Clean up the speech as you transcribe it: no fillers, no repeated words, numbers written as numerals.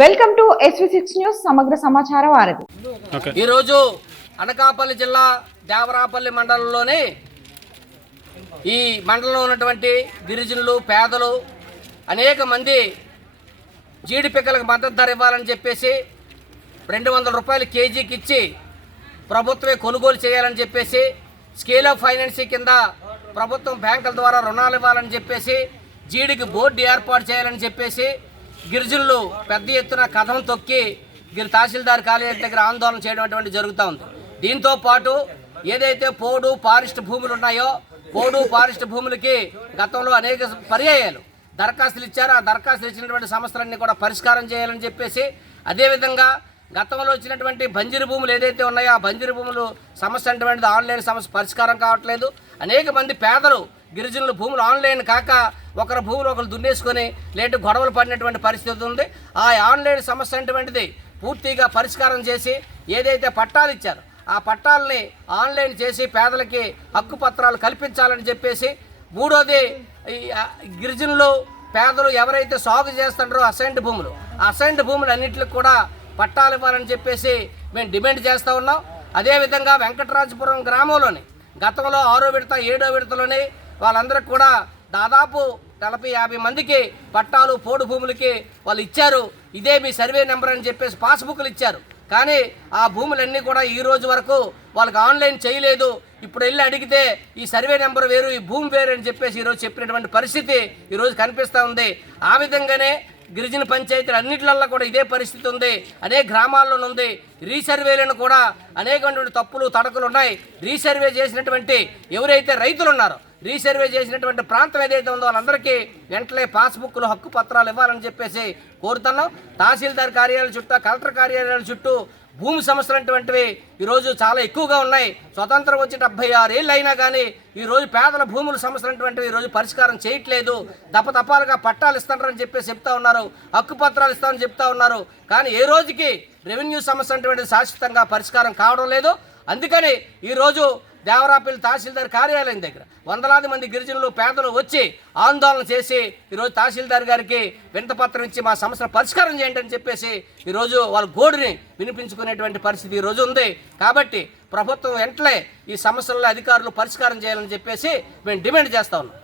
Welcome to SV6 news సమగ్ర సమాచార వారధి. ఈ రోజు అనకాపల్లి జిల్లా దేవరాపల్లి మండలంలోని ఈ మండలంలో ఉన్నటువంటి గిరిజనులు పేదలు అనేక మంది జీడి పిక్కలకు మద్దతు ధర ఇవ్వాలని చెప్పేసి 200 రూపాయలు కేజీకి ఇచ్చి ప్రభుత్వమే కొనుగోలు చేయాలని చెప్పేసి స్కేల్ ఆఫ్ ఫైనాన్సింగ్ కింద ప్రభుత్వం బ్యాంకుల ద్వారా రుణాలు ఇవ్వాలని చెప్పేసి జీడికి బోర్డు ఏర్పాటు చేయాలని చెప్పేసి గిరిజనులు పెద్ద ఎత్తున కథం తొక్కి తహసీల్దార్ కార్యాలయం దగ్గర ఆందోళన చేయడం జరుగుతూ ఉంది. దీంతో పాటు ఏదైతే పోడు ఫారెస్ట్ భూములు ఉన్నాయో పోడు ఫారెస్ట్ భూములకి గతంలో అనేక పర్యాయాలు దరఖాస్తులు ఇచ్చారు. ఆ దరఖాస్తులు ఇచ్చినటువంటి సమస్యలన్నీ కూడా పరిష్కారం చేయాలని చెప్పేసి అదేవిధంగా గతంలో వచ్చినటువంటి బంజరు భూములు ఏదైతే ఉన్నాయో ఆ బంజరు భూములు సమస్య అటువంటిది ఆన్లైన్ సమస్య పరిష్కారం కావట్లేదు. అనేక మంది పేదలు గిరిజనులు భూములు ఆన్లైన్ కాక ఒకరి భూములు ఒకరు దున్నేసుకొని లేటు గొడవలు పడినటువంటి పరిస్థితి ఉంది. ఆ ఆన్లైన్ సమస్య అటువంటిది పూర్తిగా పరిష్కారం చేసి ఏదైతే పట్టాలు ఇచ్చారో ఆ పట్టాలని ఆన్లైన్ చేసి పేదలకి హక్కు పత్రాలు కల్పించాలని చెప్పేసి మూడోది గిరిజనులు పేదలు ఎవరైతే సాగు చేస్తున్నారో అసైన్డ్ భూములు ఆ అసైన్డ్ భూములు అన్నింటికి కూడా పట్టాలు ఇవ్వాలని చెప్పేసి మేము డిమాండ్ చేస్తూ ఉన్నాం. అదేవిధంగా వెంకటరాజపురం గ్రామంలోని గతంలో 6వ విడత 7వ విడతలోని వాళ్ళందరికీ కూడా దాదాపు 40-50 మందికి పట్టాలు పోడు భూములకి వాళ్ళు ఇచ్చారు. ఇదే మీ సర్వే నెంబర్ అని చెప్పేసి పాస్బుక్లు ఇచ్చారు. కానీ ఆ భూములన్నీ కూడా ఈ రోజు వరకు వాళ్ళకి ఆన్లైన్ చేయలేదు. ఇప్పుడు వెళ్ళి అడిగితే ఈ సర్వే నెంబర్ వేరు ఈ భూమి వేరు అని చెప్పేసి ఈరోజు చెప్పినటువంటి పరిస్థితి ఈరోజు కనిపిస్తూ ఉంది. ఆ విధంగానే గిరిజన పంచాయతీలు అన్నింటిలో కూడా ఇదే పరిస్థితి ఉంది. అనేక గ్రామాల్లో ఉంది. రీసర్వేలను కూడా అనేకటువంటి తప్పులు తడకలు ఉన్నాయి. రీసర్వే చేసినటువంటి ఎవరైతే రైతులు ఉన్నారో రీసర్వే చేసినటువంటి ప్రాంతం ఏదైతే ఉందో వాళ్ళందరికీ వెంటనే పాస్బుక్లు హక్కు పత్రాలు ఇవ్వాలని చెప్పేసి కోరుతున్నాం. తహసీల్దార్ కార్యాలయాల చుట్టూ కలెక్టర్ కార్యాలయాల చుట్టూ భూమి సమస్యలు అటువంటివి ఈరోజు చాలా ఎక్కువగా ఉన్నాయి. స్వతంత్రం వచ్చి 76 ఏళ్ళు అయినా కానీ ఈరోజు పేదల భూముల సమస్యలు అటువంటివి ఈరోజు పరిష్కారం చేయట్లేదు. దపదపాలుగా పట్టాలు ఇస్తారని చెప్పేసి చెప్తా ఉన్నారు, హక్కు పత్రాలు ఇస్తామని చెప్తా ఉన్నారు. కానీ ఏ రోజుకి రెవెన్యూ సమస్య అటువంటిది శాశ్వతంగా పరిష్కారం కావడం లేదు. అందుకని ఈరోజు దేవరాపల్లి తహసీల్దార్ కార్యాలయం దగ్గర వందలాది మంది గిరిజనులు పేదలు వచ్చి ఆందోళన చేసి ఈరోజు తహసీల్దార్ గారికి వినతిపత్రం ఇచ్చి మా సమస్యను పరిష్కారం చేయండి అని చెప్పేసి ఈరోజు వాళ్ళ గోడుని వినిపించుకునేటువంటి పరిస్థితి ఈరోజు ఉంది. కాబట్టి ప్రభుత్వం వెంటనే ఈ సమస్యల్లో అధికారులు పరిష్కారం చేయాలని చెప్పేసి మేము డిమాండ్ చేస్తా ఉన్నాం.